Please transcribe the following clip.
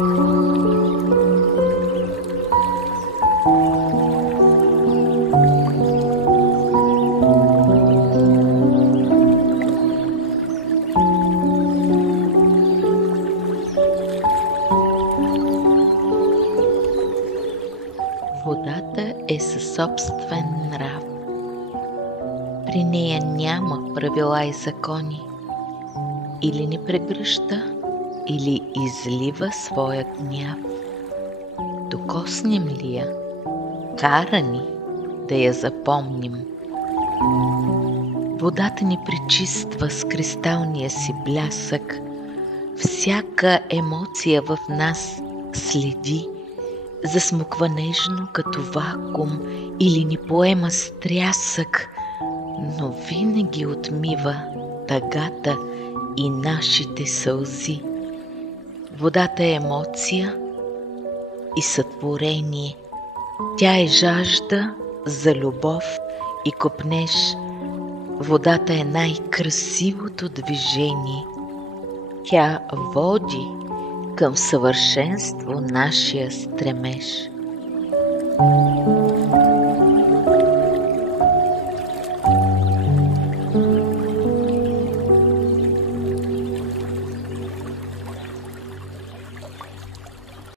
Водата е със собствен нрав. При нея няма правила и закони. Или ни прегръща, или излива своя гняв. Докоснем ли я, кара ни да я запомним. Водата ни пречиства с кристалния си блясък. Всяка емоция в нас следи, засмуква нежно като вакуум или ни поема с трясък, но винаги отмива тъгата и нашите сълзи. Водата е емоция и сътворение. Тя е жажда за любов и копнеж. Водата е най-красивото движение. Тя води към съвършенство нашия стремеж.